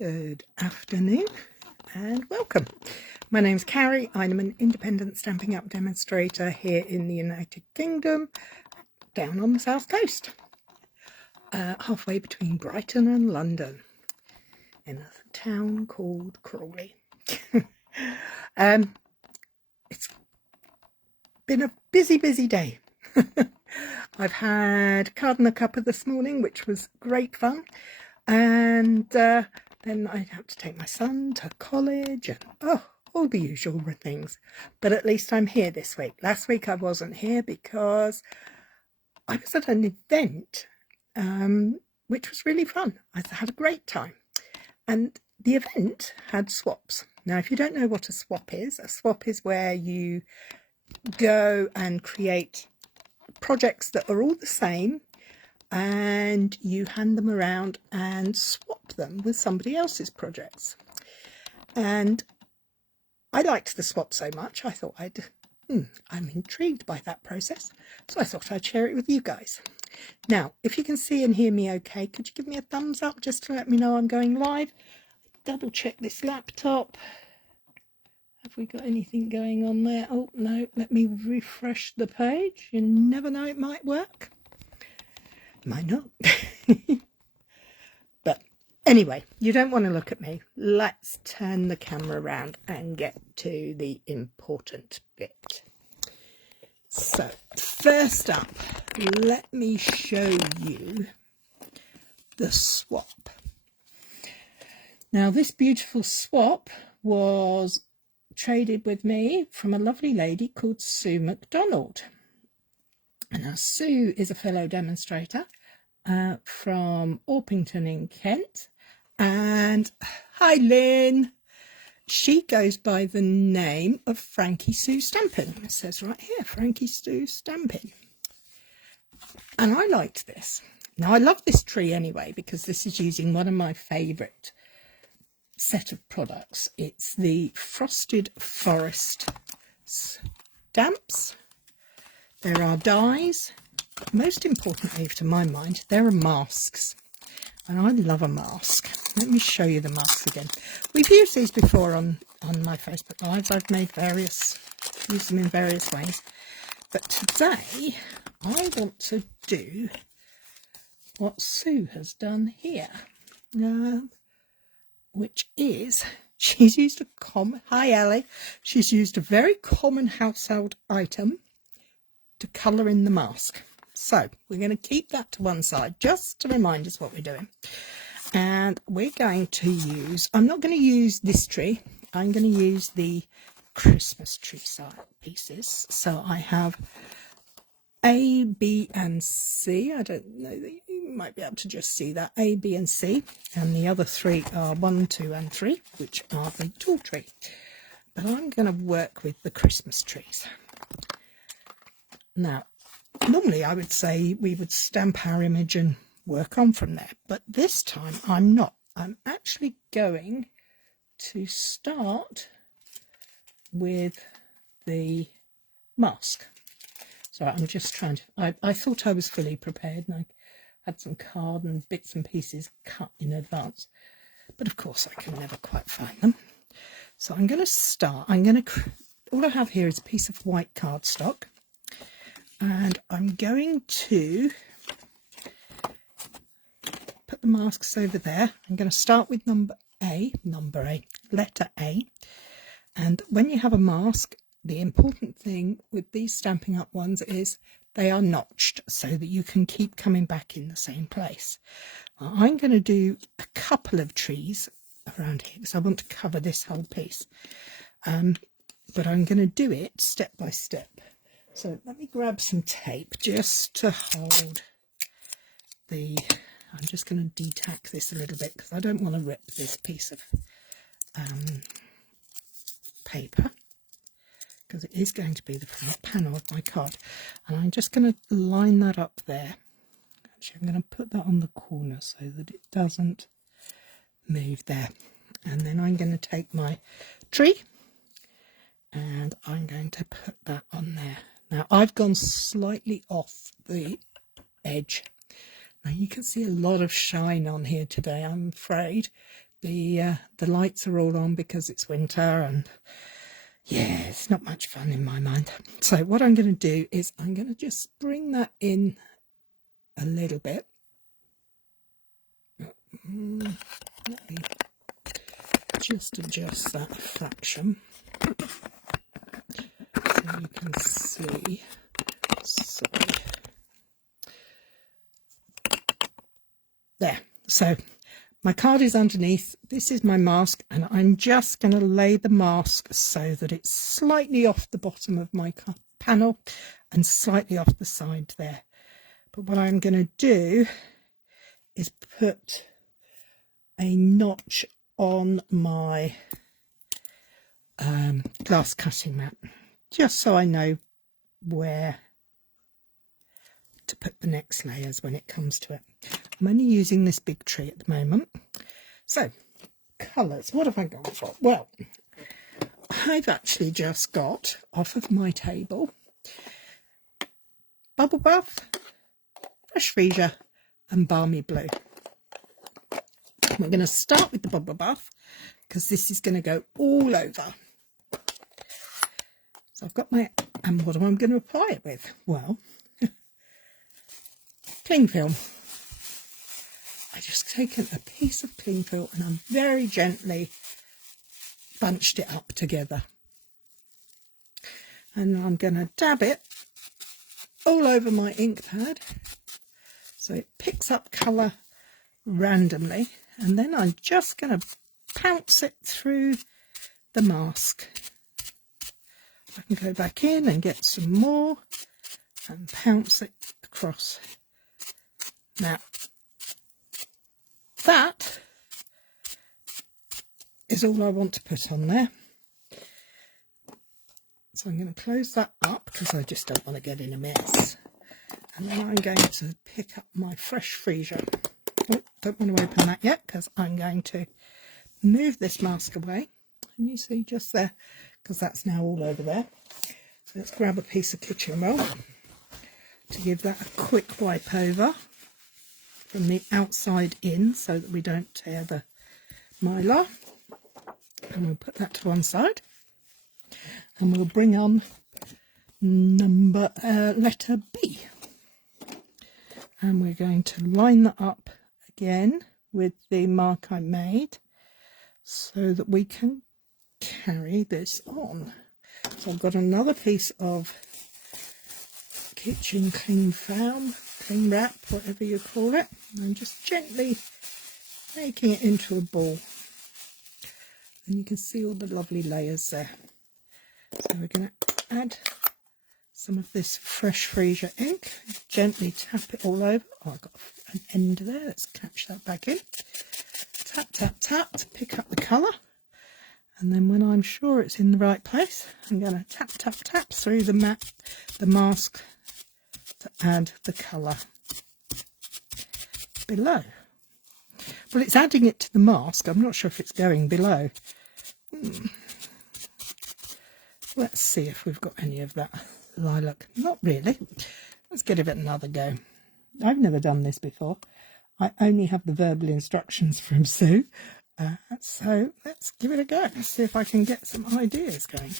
Good afternoon and welcome. My name's Cary. I'm an independent Stampin' Up demonstrator here in the United Kingdom, down on the south coast, halfway between Brighton and London, in a town called Crawley. It's been a busy day. I've had card and a cuppa this morning, which was great fun, and then I had to take my son to college and all the usual things. But at least I'm here this week. Last week I wasn't here because I was at an event which was really fun. I had a great time, and the event had swaps. Now, if you don't know what a swap is where you go and create projects that are all the same and you hand them around and swap them with somebody else's projects. And I liked the swap so much, I thought I'm intrigued by that process, so I thought I'd share it with you guys. Now, if you can see and hear me okay, could you give me a thumbs up just to let me know I'm going live? Double check this laptop. Have we got anything going on there? Oh, no, let me refresh the page. You never know, it might work. Might not. But anyway, you don't want to look at me. Let's turn the camera around and get to the important bit. So, first up, let me show you the swap. Now, this beautiful swap was traded with me from a lovely lady called Sue MacDonald. And now Sue is a fellow demonstrator from Orpington in Kent. And hi, Lynn. She goes by the name of Frankie Sue Stampin'. It says right here, Frankie Sue Stampin'. And I liked this. Now, I love this tree anyway, because this is using one of my favourite set of products. It's the Frosted Forest stamps. There are dies. Most importantly, to my mind, there are masks. And I love a mask. Let me show you the masks again. We've used these before on my Facebook Live. I've used them in various ways. But today, I want to do what Sue has done here. Which is, she's used hi Ellie, she's used a very common household item to colour in the mask. So we're going to keep that to one side just to remind us what we're doing. And we're going to use, I'm not going to use this tree, I'm going to use the Christmas tree side pieces. So I have A, B and C. I don't know that you might be able to just see that. A, B and C. And the other three are 1, 2 and 3, which are the tall tree. But I'm going to work with the Christmas trees. Now, normally I would say we would stamp our image and work on from there. But this time I'm not. I'm actually going to start with the mask. So I'm just trying to, I thought I was fully prepared, and I had some card and bits and pieces cut in advance. But of course I can never quite find them. So I'm going to start, all I have here is a piece of white cardstock. And I'm going to put the masks over there. I'm going to start with letter A. And when you have a mask, the important thing with these Stampin' Up ones is they are notched so that you can keep coming back in the same place. I'm going to do a couple of trees around here because I want to cover this whole piece. But I'm going to do it step by step. So let me grab some tape just to hold I'm just going to detack this a little bit because I don't want to rip this piece of paper, because it is going to be the front panel of my card. And I'm just going to line that up there. Actually, I'm going to put that on the corner so that it doesn't move there. And then I'm going to take my tree and I'm going to put that on there. Now, I've gone slightly off the edge. Now, you can see a lot of shine on here today, I'm afraid. the lights are all on because it's winter, and yeah, it's not much fun in my mind. So what I'm going to do is I'm going to just bring that in a little bit. Let me just adjust that a fraction so you can see. Sorry. There. So my card is underneath. This is my mask, and I'm just going to lay the mask so that it's slightly off the bottom of my panel and slightly off the side there. But what I'm going to do is put a notch on my glass cutting mat, just so I know where to put the next layers when it comes to it. I'm only using this big tree at the moment. So, colours, what have I gone for? Well, I've actually just got off of my table Bubble Bath, Fresh Freesia and Balmy Blue. We're going to start with the Bubble Bath because this is going to go all over. So I've got my, and what am I going to apply it with? Well, cling film. I just taken a piece of cling film and I'm very gently bunched it up together. And I'm going to dab it all over my ink pad so it picks up colour randomly, and then I'm just going to pounce it through the mask. I can go back in and get some more and pounce it across. Now that is all I want to put on there. So I'm going to close that up because I just don't want to get in a mess. And then I'm going to pick up my Fresh Freesia. Oh, don't want to open that yet because I'm going to move this mask away. And you see just there, because that's now all over there. So let's grab a piece of kitchen roll to give that a quick wipe over from the outside in so that we don't tear the mylar. And we'll put that to one side. And we'll bring on letter B. And we're going to line that up again with the mark I made so that we can carry this on. So I've got another piece of kitchen cling film, cling wrap, whatever you call it. And I'm just gently making it into a ball. And you can see all the lovely layers there. So we're going to add some of this Fresh Freesia ink, gently tap it all over. Oh, I've got an end there, let's catch that back in. Tap, tap, tap to pick up the colour. And then when I'm sure it's in the right place, I'm going to tap, tap, tap through the mask to add the colour below. Well, it's adding it to the mask. I'm not sure if it's going below. Let's see if we've got any of that lilac. Not really. Let's give it another go. I've never done this before. I only have the verbal instructions from Sue. So let's give it a go. Let's see if I can get some ideas going.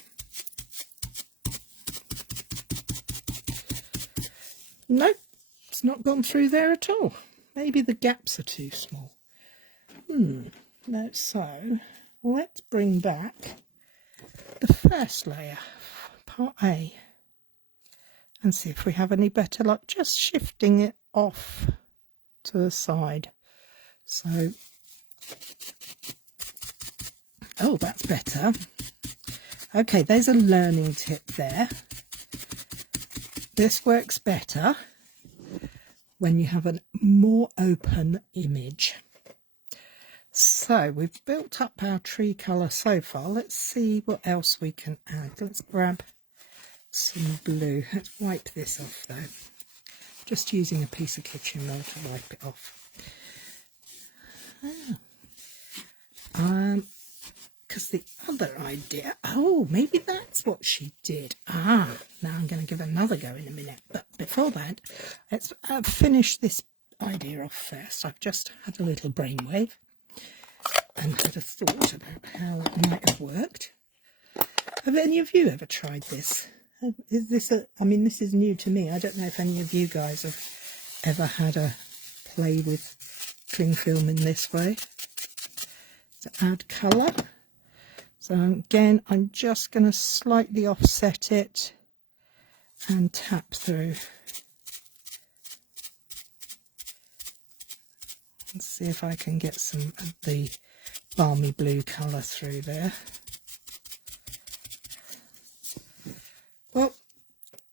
Nope, it's not gone through there at all. Maybe the gaps are too small. So let's bring back the first layer, part A, and see if we have any better luck just shifting it off to the side. So, oh, that's better. Okay, there's a learning tip there. This works better when you have a more open image. So we've built up our tree colour so far. Let's see what else we can add. Let's grab some blue. Let's wipe this off though. Just using a piece of kitchen roll to wipe it off. Because the other idea, oh, maybe that's what she did. Now I'm going to give another go in a minute. But before that, let's finish this idea off first. I've just had a little brainwave. and had a thought about how it might have worked. Have any of you ever tried this? Is this I mean, this is new to me. I don't know if any of you guys have ever had a play with cling film in this way to add colour. So again, I'm just going to slightly offset it and tap through. Let's see if I can get some of the balmy blue colour through there. Well,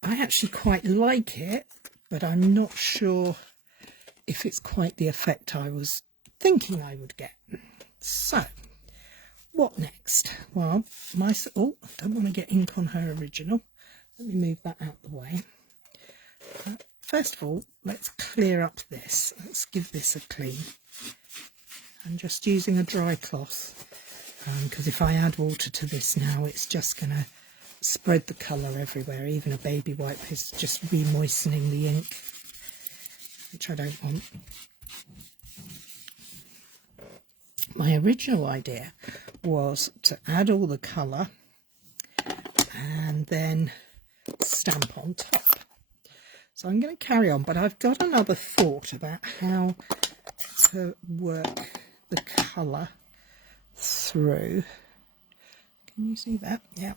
I actually quite like it, but I'm not sure if it's quite the effect I was thinking I would get. So, what next? Well, oh, I don't want to get ink on her original. Let me move that out the way. First of all, let's clear up this. Let's give this a clean. I'm just using a dry cloth because if I add water to this now, it's just going to spread the colour everywhere. Even a baby wipe is just re-moistening the ink, which I don't want. My original idea was to add all the colour and then stamp on top. So I'm going to carry on, but I've got another thought about how to work the colour through. Can you see that? Yeah.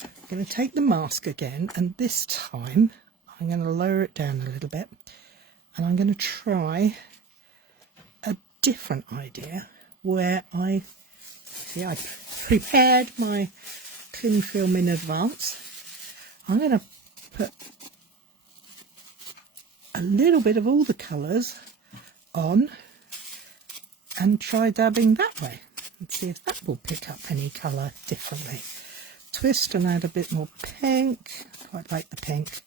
I'm going to take the mask again, and this time I'm going to lower it down a little bit, and I'm going to try a different idea where I prepared my cling film in advance. I'm going to put a little bit of all the colours on and try dabbing that way and see if that will pick up any colour differently. Twist and add a bit more pink. Quite like the pink.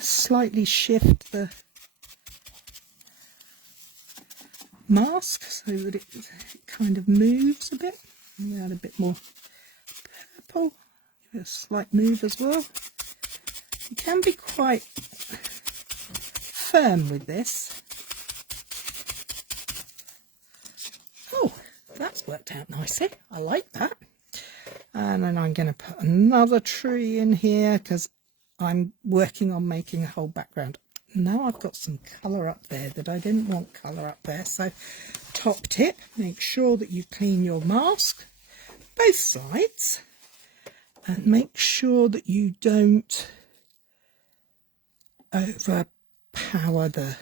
Slightly shift the mask so that it kind of moves a bit. And add a bit more purple. Give it a slight move as well. You can be quite firm with this. Oh, that's worked out nicely. I like that. And then I'm going to put another tree in here because I'm working on making a whole background. Now I've got some colour up there that I didn't want colour up there. So top tip, make sure that you clean your mask, both sides, and make sure that you don't overpower the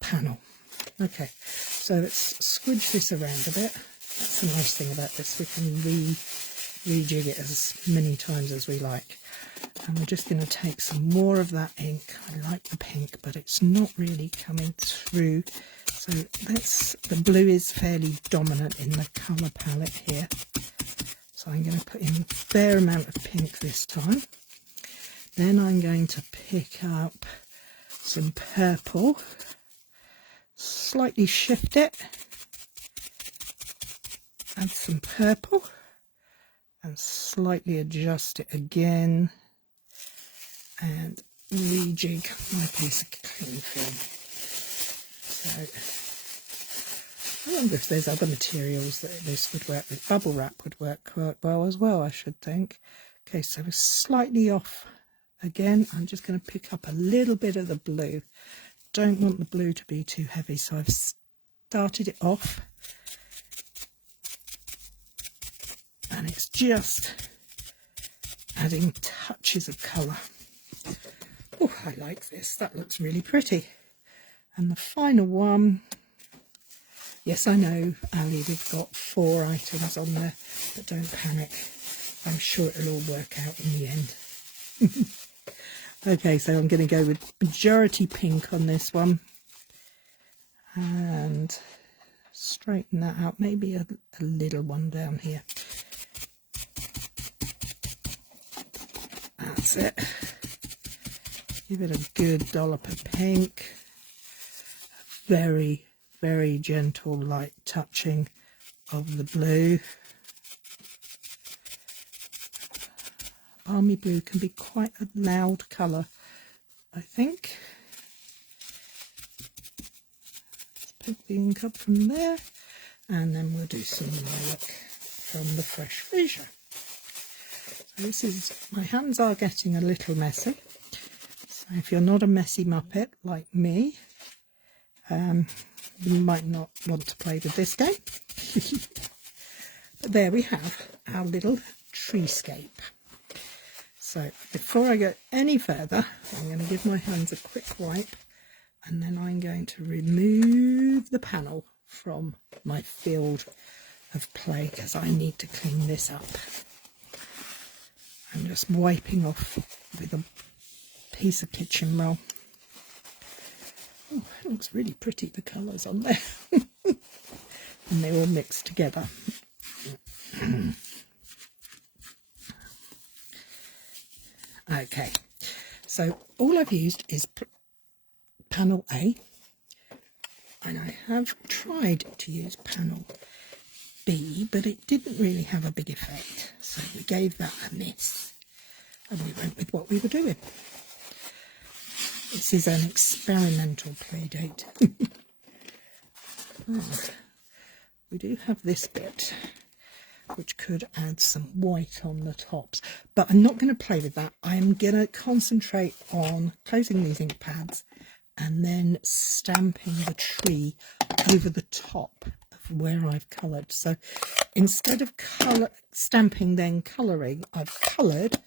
panel. Okay, so let's squidge this around a bit. That's the nice thing about this, we can rejig it as many times as we like. And we're just going to take some more of that ink. I like the pink, but it's not really coming through. So the blue is fairly dominant in the colour palette here. So I'm going to put in a fair amount of pink this time. Then I'm going to pick up some purple, slightly shift it, add some purple, and slightly adjust it again, and rejig my piece of cling film. So I wonder if there's other materials that this would work with. Bubble wrap would work quite well as well, I should think. Okay, so we're slightly off. Again, I'm just going to pick up a little bit of the blue. Don't want the blue to be too heavy, so I've started it off. And it's just adding touches of colour. Oh, I like this. That looks really pretty. And the final one. Yes, I know, Ali, we've got 4 items on there, but don't panic. I'm sure it'll all work out in the end. Okay, so I'm going to go with majority pink on this one and straighten that out, maybe a little one down here. That's it. Give it a good dollop of pink. Very, very gentle light touching of the blue. Balmy blue can be quite a loud colour, I think. pick the ink up from there, and then we'll do some lilac from the fresh freesia. So this is, my hands are getting a little messy, so if you're not a messy muppet like me, you might not want to play with this game. But there we have our little treescape. So before I go any further, I'm going to give my hands a quick wipe, and then I'm going to remove the panel from my field of play because I need to clean this up. I'm just wiping off with a piece of kitchen roll. Oh, it looks really pretty, the colours on there. And they all mixed together. Okay, so all I've used is panel A, and I have tried to use panel B, but it didn't really have a big effect, so we gave that a miss and we went with what we were doing. This is an experimental play date. We do have this bit which could add some white on the tops, but I'm not going to play with that. I'm going to concentrate on closing these ink pads and then stamping the tree over the top of where I've coloured. So instead of stamping then colouring, I've coloured,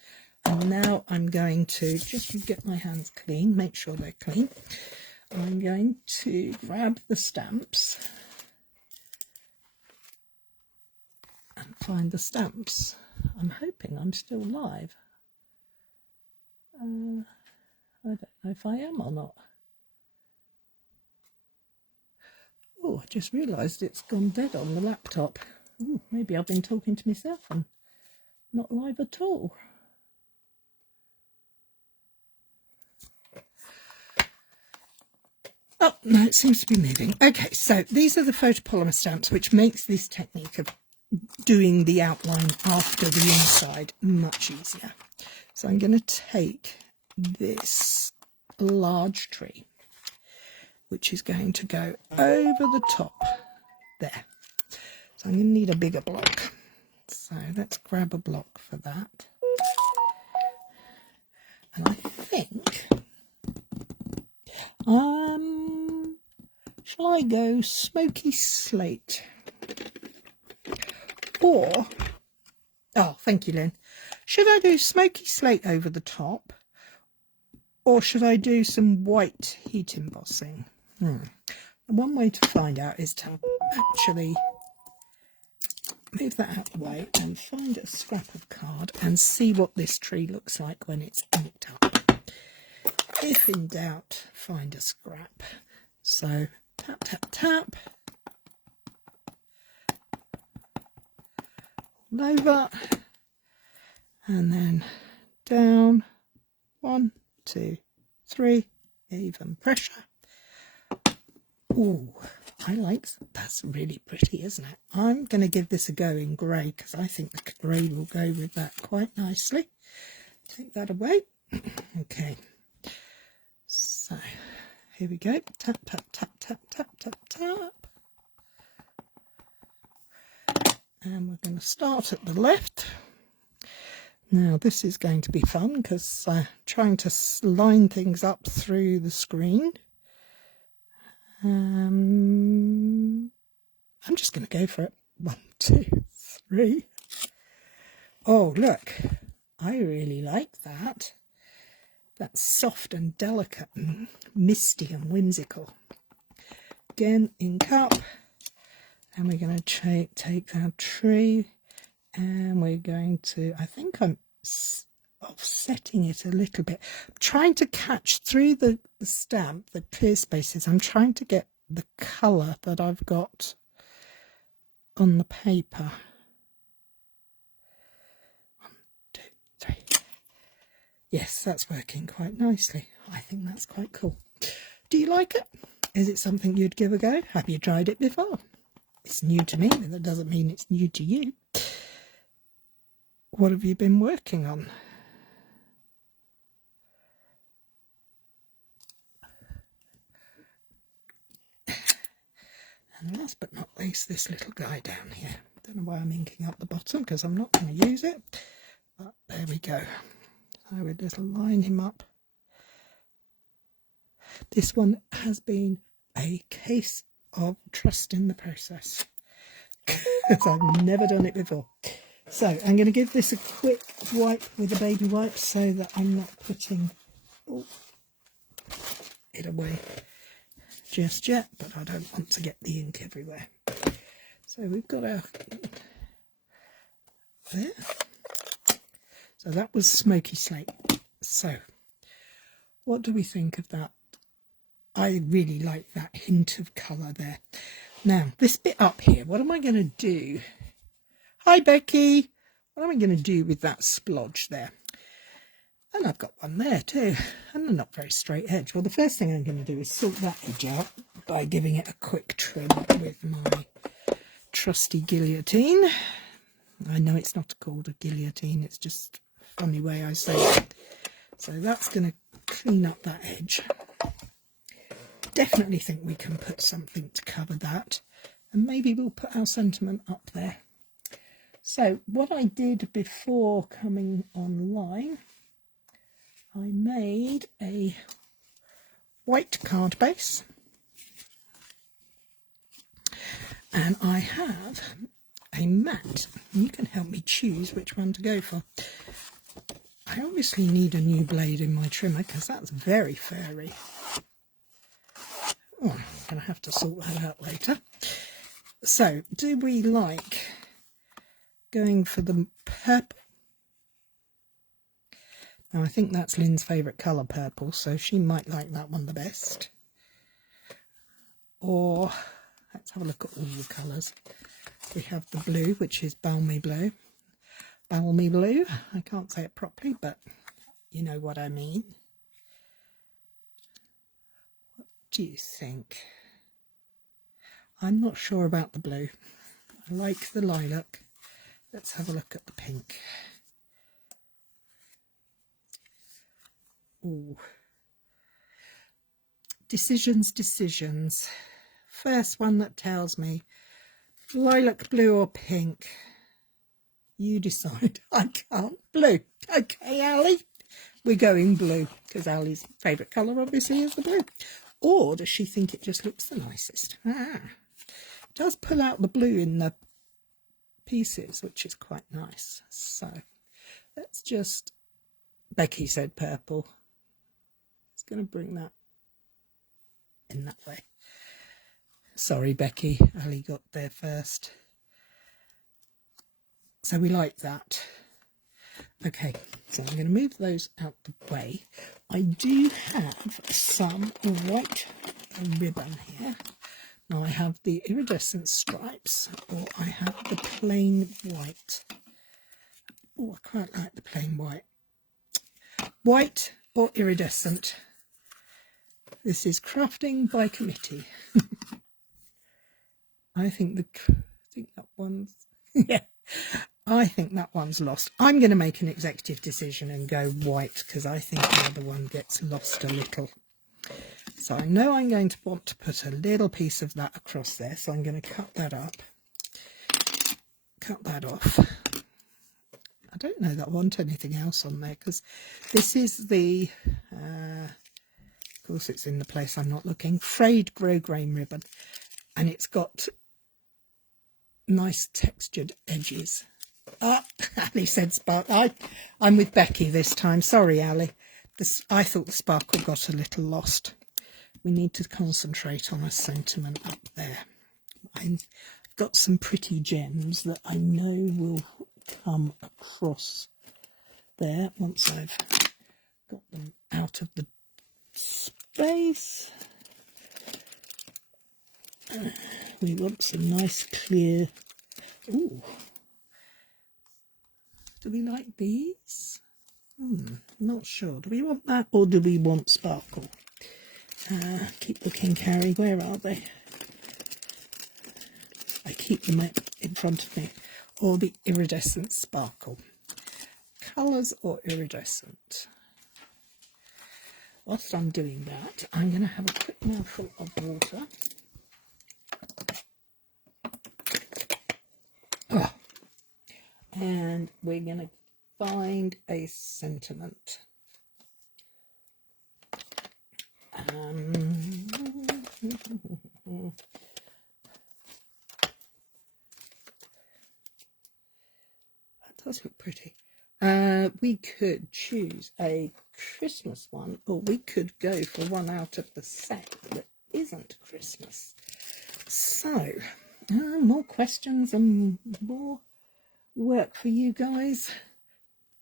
and now I'm going to just get my hands clean, make sure they're clean. I'm going to grab the stamps and find the stamps. I'm hoping I'm still live. I don't know if I am or not. Oh, I just realised it's gone dead on the laptop. Ooh, maybe I've been talking to myself and not live at all. Oh, no, it seems to be moving. Okay, so these are the photopolymer stamps, which makes this technique of doing the outline after the inside much easier. So I'm going to take this large tree, which is going to go over the top there. So I'm going to need a bigger block. So let's grab a block for that. And I think, shall I go smoky slate? Or, oh, thank you, Lynn. Should I do smoky slate over the top? Or should I do some white heat embossing? One way to find out is to actually move that out of the way and find a scrap of card and see what this tree looks like when it's inked up. If in doubt, find a scrap. So tap, tap, tap. Over. And then down. 1, 2, 3. Even pressure. Ooh, I like that. That's really pretty, isn't it? I'm going to give this a go in grey because I think the grey will go with that quite nicely. Take that away. Okay. So, here we go. Tap, tap, tap, tap, tap, tap, tap. And we're going to start at the left. Now, this is going to be fun because trying to line things up through the screen. I'm just going to go for it. 1, 2, 3. Oh, look. I really like that. That's soft and delicate and misty and whimsical. Again, ink up. And we're going to take our tree and we're going to, I think I'm offsetting it a little bit. I'm trying to catch through the stamp, the clear spaces. I'm trying to get the colour that I've got on the paper. 1, 2, 3. Yes, that's working quite nicely. I think that's quite cool. Do you like it? Is it something you'd give a go? Have you tried it before? It's new to me, but that doesn't mean it's new to you. What have you been working on? And last but not least, this little guy down here. Don't know why I'm inking up the bottom, because I'm not going to use it. But there we go. So we'll just line him up. This one has been a case of trusting the process, because I've never done it before. So I'm going to give this a quick wipe with a baby wipe so that I'm not putting it away just yet, but I don't want to get the ink everywhere. So we've got our there. So that was Smoky Slate. So what do we think of that? I really like that hint of colour there. Now this bit up here, what am I going to do? Hi Becky! What am I going to do with that splodge there? And I've got one there too, and a not very straight edge. Well, the first thing I'm going to do is sort that edge out by giving it a quick trim with my trusty guillotine. I know it's not called a guillotine, it's just a funny way I say it. So that's going to clean up that edge. Definitely think we can put something to cover that, and maybe we'll put our sentiment up there. So what I did before coming online, I made a white card base, and I have a mat. You can help me choose which one to go for. I obviously need a new blade in my trimmer because that's very furry. Oh, I'm going to have to sort that out later. So, do we like going for the purple? Now, I think that's Lynn's favourite colour, purple, so she might like that one the best. Or, let's have a look at all the colours. We have the blue, which is balmy blue. Balmy blue, I can't say it properly, but you know what I mean. What do you think? I'm not sure about the blue. I like the lilac. Let's have a look at the pink. Ooh. Decisions. First one that tells me lilac, blue or pink. You decide. I can't. Blue. Okay, Ali. We're going blue because Ali's favourite colour obviously is the blue. Or does she think it just looks the nicest? It does pull out the blue in the pieces, which is quite nice. So let's just... Becky said purple. It's going to bring that in that way. Sorry, Becky. Ali got there first. So we like that. Okay, so I'm going to move those out the way. I do have some white ribbon here. Now I have the iridescent stripes, or I have the plain white. Oh, I quite like the plain white. White or iridescent. This is crafting by committee. I think that one's... yeah. I think that one's lost. I'm going to make an executive decision and go white because I think the other one gets lost a little. So I know I'm going to want to put a little piece of that across there. So I'm going to cut that up. Cut that off. I don't know that I want anything else on there because this is the, of course it's in the place I'm not looking, frayed grosgrain ribbon. And it's got nice textured edges. Ah, Ali said sparkle. I'm with Becky this time. Sorry, Ali. I thought the sparkle got a little lost. We need to concentrate on a sentiment up there. I've got some pretty gems that I know will come across there once I've got them out of the space. We want some nice clear... Ooh. Do we like these? Not sure. Do we want that or do we want sparkle? Keep looking, Cary. Where are they? I keep them in front of me. Or the iridescent sparkle. Colours or iridescent? Whilst I'm doing that, I'm going to have a quick mouthful of water. and we're going to find a sentiment. That does look pretty. We could choose a Christmas one, or we could go for one out of the set that isn't Christmas. So, more questions and more work for you guys.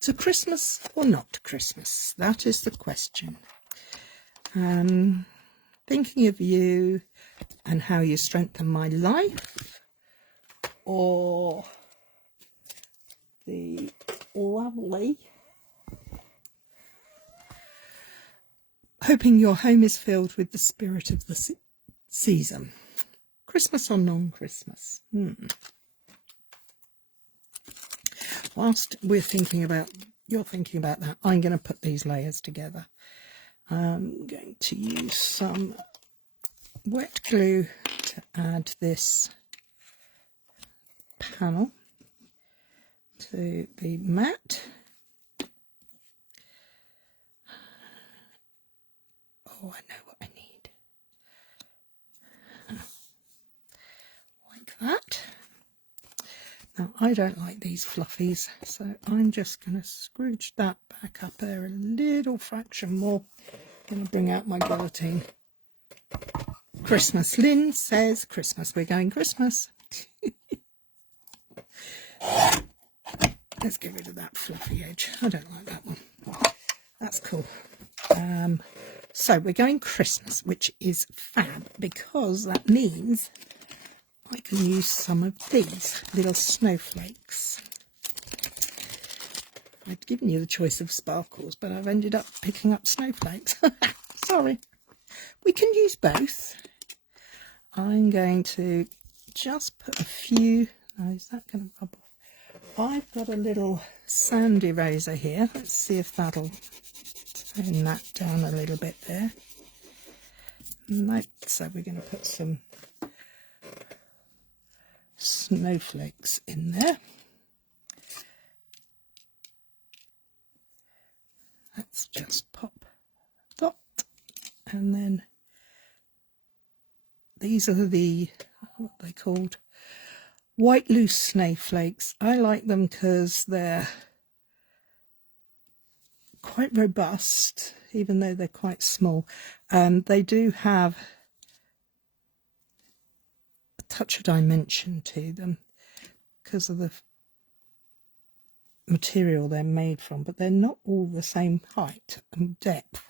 To Christmas or not to Christmas? That is the question. Thinking of you and how you strengthen my life, or the lovely hoping your home is filled with the spirit of the season. Christmas or non-Christmas? Whilst you're thinking about that, I'm going to put these layers together. I'm going to use some wet glue to add this panel to the mat. Oh, I know what I need. Like that. Now, I don't like these fluffies, so I'm just going to scrooge that back up there a little fraction more. Going to bring out my guillotine. Christmas. Lynn says Christmas. We're going Christmas. Let's get rid of that fluffy edge. I don't like that one. That's cool. So we're going Christmas, which is fab, because that means I can use some of these little snowflakes. I'd given you the choice of sparkles, but I've ended up picking up snowflakes. Sorry. We can use both. I'm going to just put a few. Now, is that going to rub off? I've got a little sand eraser here. Let's see if that'll tone that down a little bit there. Nope. So we're going to put some snowflakes in there. Let's just pop dot, and then these are the, what are they called? White loose snowflakes. I like them because they're quite robust, even though they're quite small. They do have a touch of dimension to them because of the material they're made from, but they're not all the same height and depth.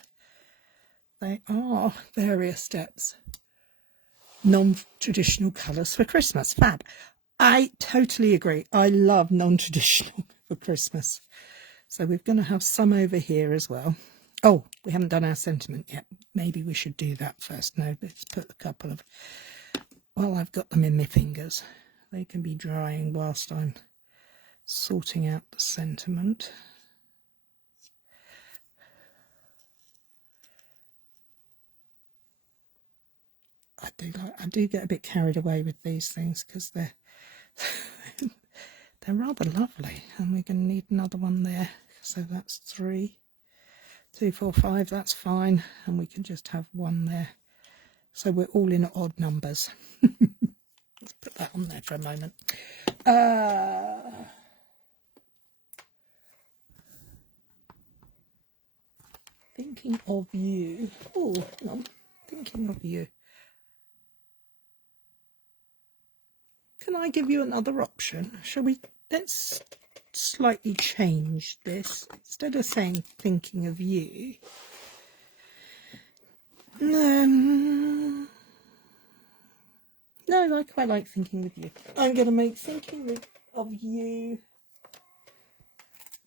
They are various depths. Non-traditional colours for Christmas. Fab. I totally agree. I love non-traditional for Christmas. So we're going to have some over here as well. Oh, we haven't done our sentiment yet. Maybe we should do that first. No, let's put a couple of... Well, I've got them in my fingers. They can be drying whilst I'm sorting out the sentiment. I do get a bit carried away with these things because they're they're rather lovely, and we're going to need another one there. So that's 3, 2, 4, 5. That's fine, and we can just have one there. So we're all in odd numbers. Let's put that on there for a moment. Thinking of you. Oh, hang on. Thinking of you. Can I give you another option? Shall we? Let's slightly change this. Instead of saying thinking of you. No, I quite like thinking of you. I'm going to make thinking of you,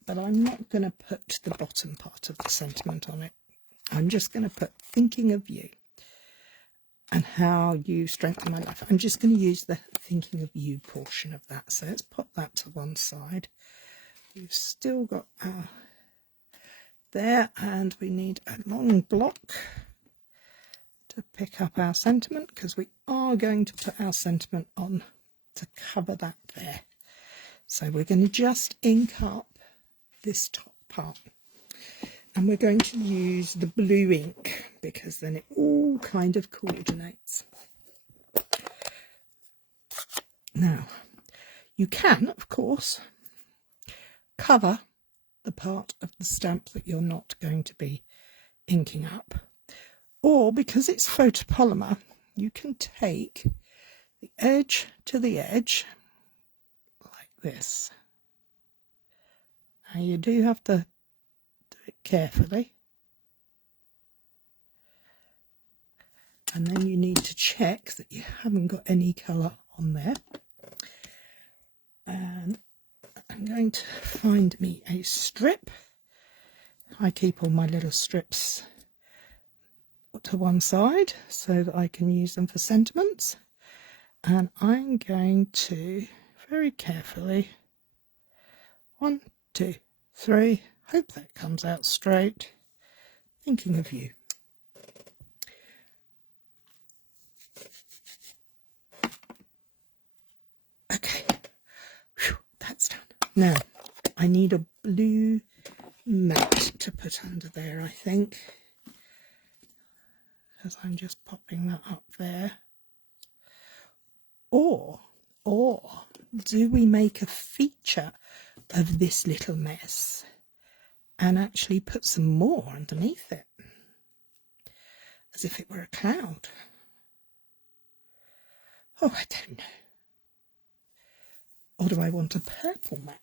but I'm not going to put the bottom part of the sentiment on it. I'm just going to put thinking of you and how you strengthen my life. I'm just going to use the thinking of you portion of that. So let's pop that to one side. We've still got our there, and we need a long block to pick up our sentiment, because we are going to put our sentiment on to cover that there. So we're going to just ink up this top part. And we're going to use the blue ink because then it all kind of coordinates. Now, you can, of course, cover the part of the stamp that you're not going to be inking up. Or, because it's photopolymer, you can take the edge to the edge, like this. Now, you do have to do it carefully. And then you need to check that you haven't got any colour on there. And I'm going to find me a strip. I keep all my little strips to one side so that I can use them for sentiments. And I'm going to very carefully, 1, 2, 3, hope that comes out straight, thinking of you. Okay, whew, that's done. Now, I need a blue mat to put under there, I think, because I'm just popping that up there. Or do we make a feature of this little mess and actually put some more underneath it, as if it were a cloud? Oh, I don't know. Or do I want a purple mat?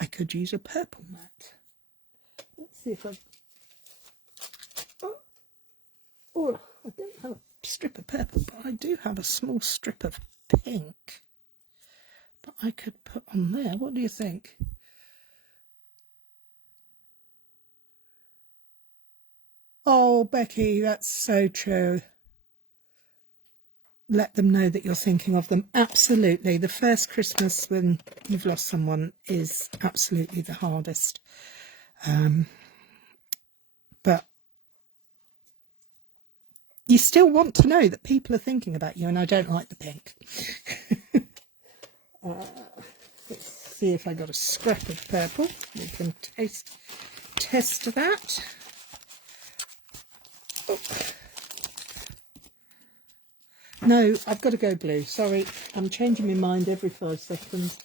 I could use a purple mat. Let's see if I... Oh, I don't have a strip of purple, but I do have a small strip of pink that I could put on there. What do you think? Oh, Becky, that's so true. Let them know that you're thinking of them. Absolutely. The first Christmas when you've lost someone is absolutely the hardest. But you still want to know that people are thinking about you, and I don't like the pink. Let's see if I got a scrap of purple. We can test that. Oh. No, I've got to go blue. Sorry, I'm changing my mind every 5 seconds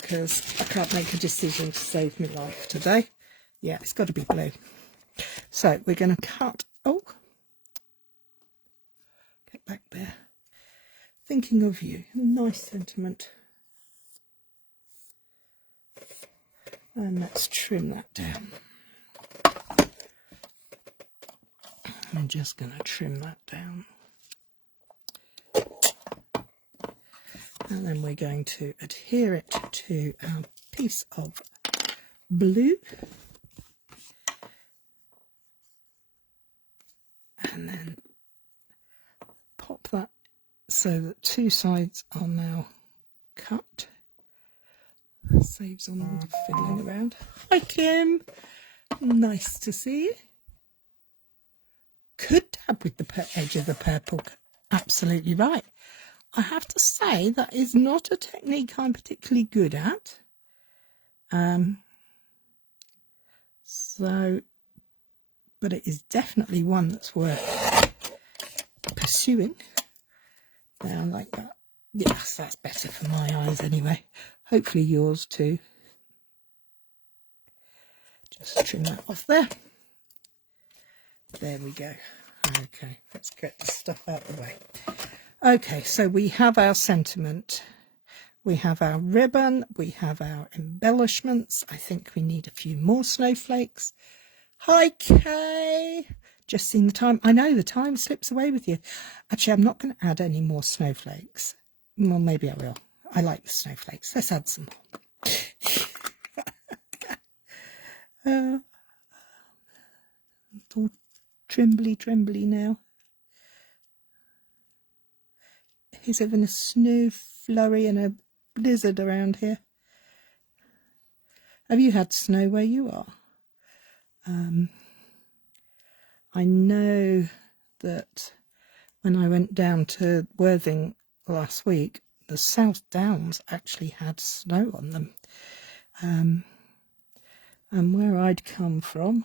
because I can't make a decision to save my life today. Yeah, it's got to be blue. So we're going to cut. Oh, get back there. Thinking of you. Nice sentiment. And let's trim that down. I'm just going to trim that down. And then we're going to adhere it to our piece of blue. And then pop that so that 2 sides are now cut. Saves on all the fiddling around. Hi Kim, nice to see you. Could dab with the edge of the purple, absolutely right. I have to say that is not a technique I'm particularly good at. But it is definitely one that's worth pursuing. Down like that. Yes, that's better for my eyes anyway. Hopefully yours too. Just trim that off there. There we go. Okay, let's get the stuff out of the way. Okay, so we have our sentiment, we have our ribbon, we have our embellishments. I think we need a few more snowflakes. Hi Kay, just seen the time. I know the time slips away with you. Actually, I'm not going to add any more snowflakes. Well, maybe I will. I like the snowflakes. Let's add some more. It's all trembly now. He's having a snow flurry and a blizzard around here. Have you had snow where you are? I know that when I went down to Worthing last week, the South Downs actually had snow on them. And where I'd come from,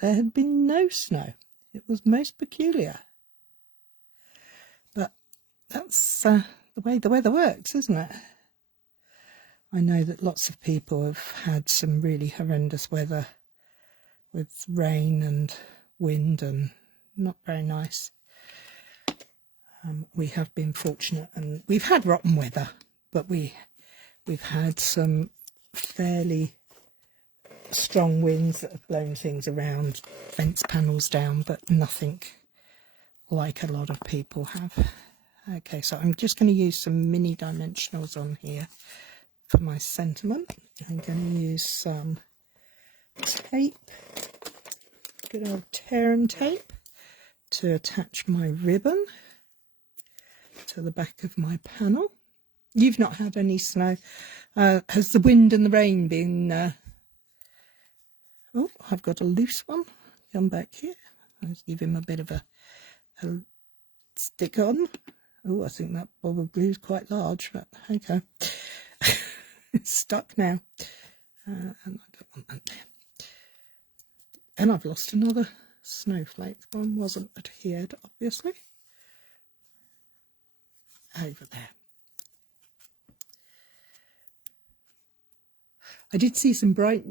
there had been no snow. It was most peculiar. But that's the way the weather works, isn't it? I know that lots of people have had some really horrendous weather with rain and wind and not very nice. We have been fortunate and we've had rotten weather, but we've had some fairly strong winds that have blown things around, fence panels down, but nothing like a lot of people have. Okay, so I'm just going to use some mini dimensionals on here for my sentiment. I'm going to use some tape, good old tear and tape, to attach my ribbon to the back of my panel. You've not had any snow. Has the wind and the rain been... Oh, I've got a loose one. Come back here. I'll give him a bit of a stick on. Oh, I think that bob of glue is quite large, but okay. It's stuck now. And I don't want that there. And I've lost another snowflake. One wasn't adhered, obviously. Over there. I did see some bright...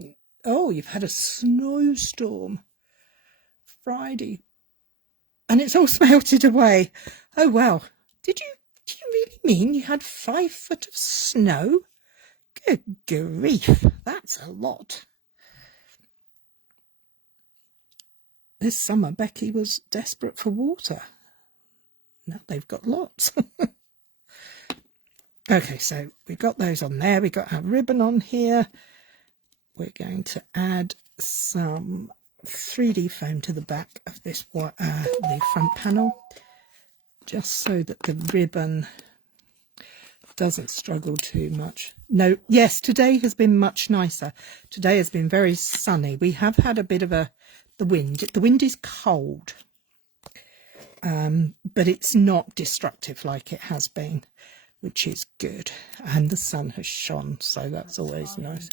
Oh, you've had a snowstorm Friday. And it's all melted away. Oh, wow. Did you really mean you had 5 foot of snow? Good grief, that's a lot. This summer, Becky was desperate for water. Now they've got lots. Okay, so we've got those on there. We've got our ribbon on here. We're going to add some 3D foam to the back of this the front panel, just so that the ribbon doesn't struggle too much. No, yes, today has been much nicer. Today has been very sunny. We have had a bit of the wind. The wind is cold, but it's not destructive like it has been, which is good. And the sun has shone, so that's always nice.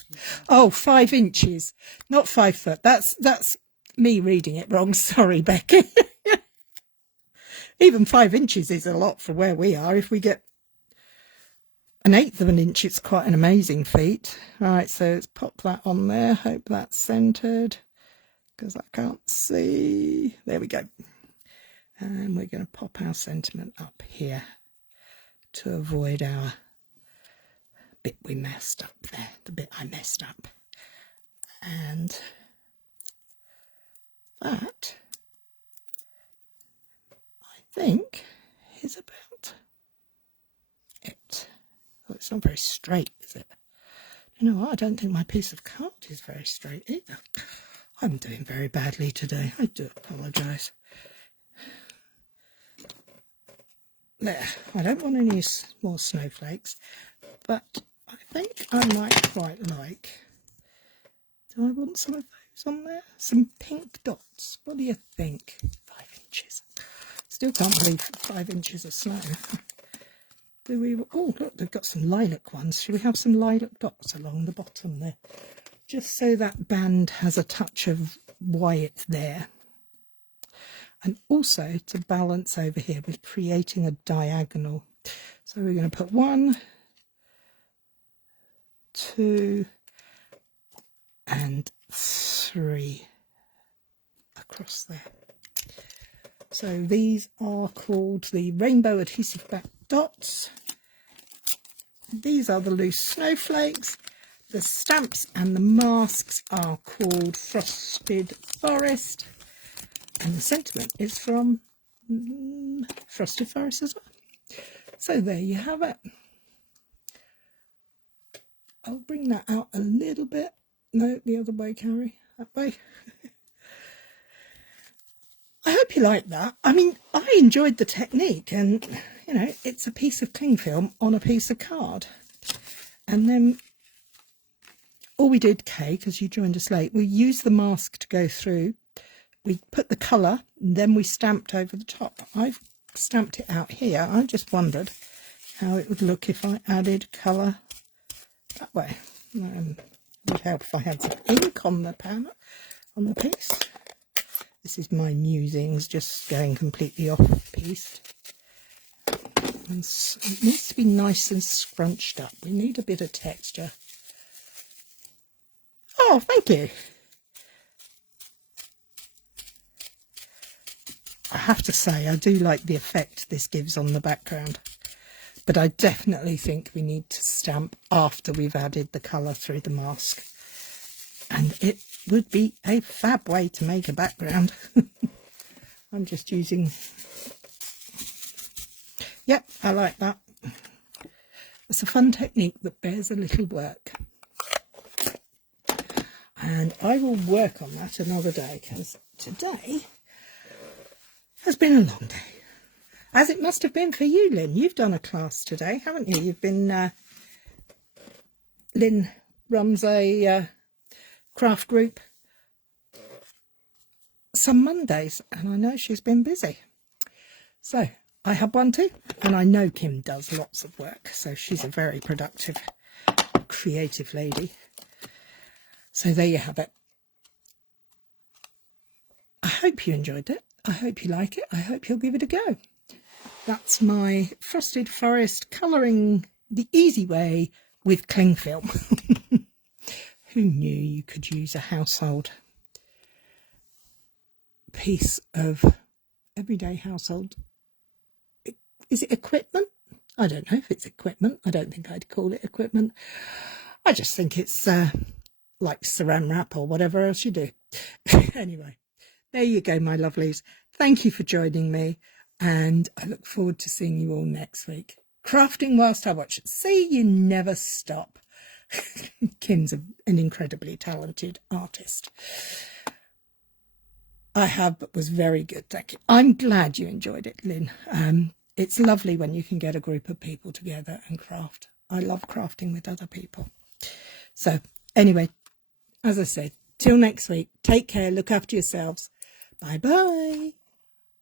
Oh, 5 inches, not 5 foot. That's me reading it wrong. Sorry, Becky. Even 5 inches is a lot for where we are. If we get 1/8 of an inch, it's quite an amazing feat. All right, so let's pop that on there. Hope that's centered, because I can't see. There we go. And we're going to pop our sentiment up here to avoid our bit we messed up there, the bit I messed up. And that, I think, is about it. Oh, it's not very straight, is it? You know what? I don't think my piece of card is very straight either. I'm doing very badly today. I do apologise. There, I don't want any more snowflakes, but I think I might quite like... Do I want some of those on there? Some pink dots. What do you think? 5 inches. Still can't believe 5 inches of snow. Do we... Oh, look, they've got some lilac ones. Should we have some lilac dots along the bottom there? Just so that band has a touch of why it's there. And also to balance over here, we're creating a diagonal. So we're going to put 1, 2, and 3 across there. So these are called the rainbow adhesive back dots. These are the loose snowflakes. The stamps and the masks are called Frosted Forest. And the sentiment is from Frosted Forest as well. So there you have it. I'll bring that out a little bit. No, the other way, Cary. That way. I hope you like that. I mean, I enjoyed the technique, and, you know, it's a piece of cling film on a piece of card. And then all we did, Kay, because you joined us late, we used the mask to go through. We put the colour, and then we stamped over the top. I've stamped it out here. I just wondered how it would look if I added colour that way. It would help if I had some ink on the pan, on the piece. This is my musings, just going completely off piece. And it needs to be nice and scrunched up. We need a bit of texture. Oh, thank you. I have to say, I do like the effect this gives on the background. But I definitely think we need to stamp after we've added the colour through the mask. And it would be a fab way to make a background. I'm just using... Yep, I like that. It's a fun technique that bears a little work. And I will work on that another day, because today has been a long day. As it must have been for you, Lynn. You've done a class today, haven't you? You've been... Lynn runs a craft group some Mondays, and I know she's been busy. So, I have one too, and I know Kim does lots of work, so she's a very productive, creative lady. So there you have it. I hope you enjoyed it. I hope you like it. I hope you'll give it a go. That's my Frosted Forest colouring the easy way with cling film. Who knew you could use a household piece of everyday household? Is it equipment? I don't know if it's equipment. I don't think I'd call it equipment. I just think it's like saran wrap or whatever else you do. Anyway, there you go, my lovelies. Thank you for joining me, and I look forward to seeing you all next week. Crafting whilst I watch. See, you never stop. Kim's an incredibly talented artist. I have, but was very good. Thank you. I'm glad you enjoyed it, Lynn. It's lovely when you can get a group of people together and craft. I love crafting with other people. So anyway, as I said, till next week, take care, look after yourselves. Bye-bye.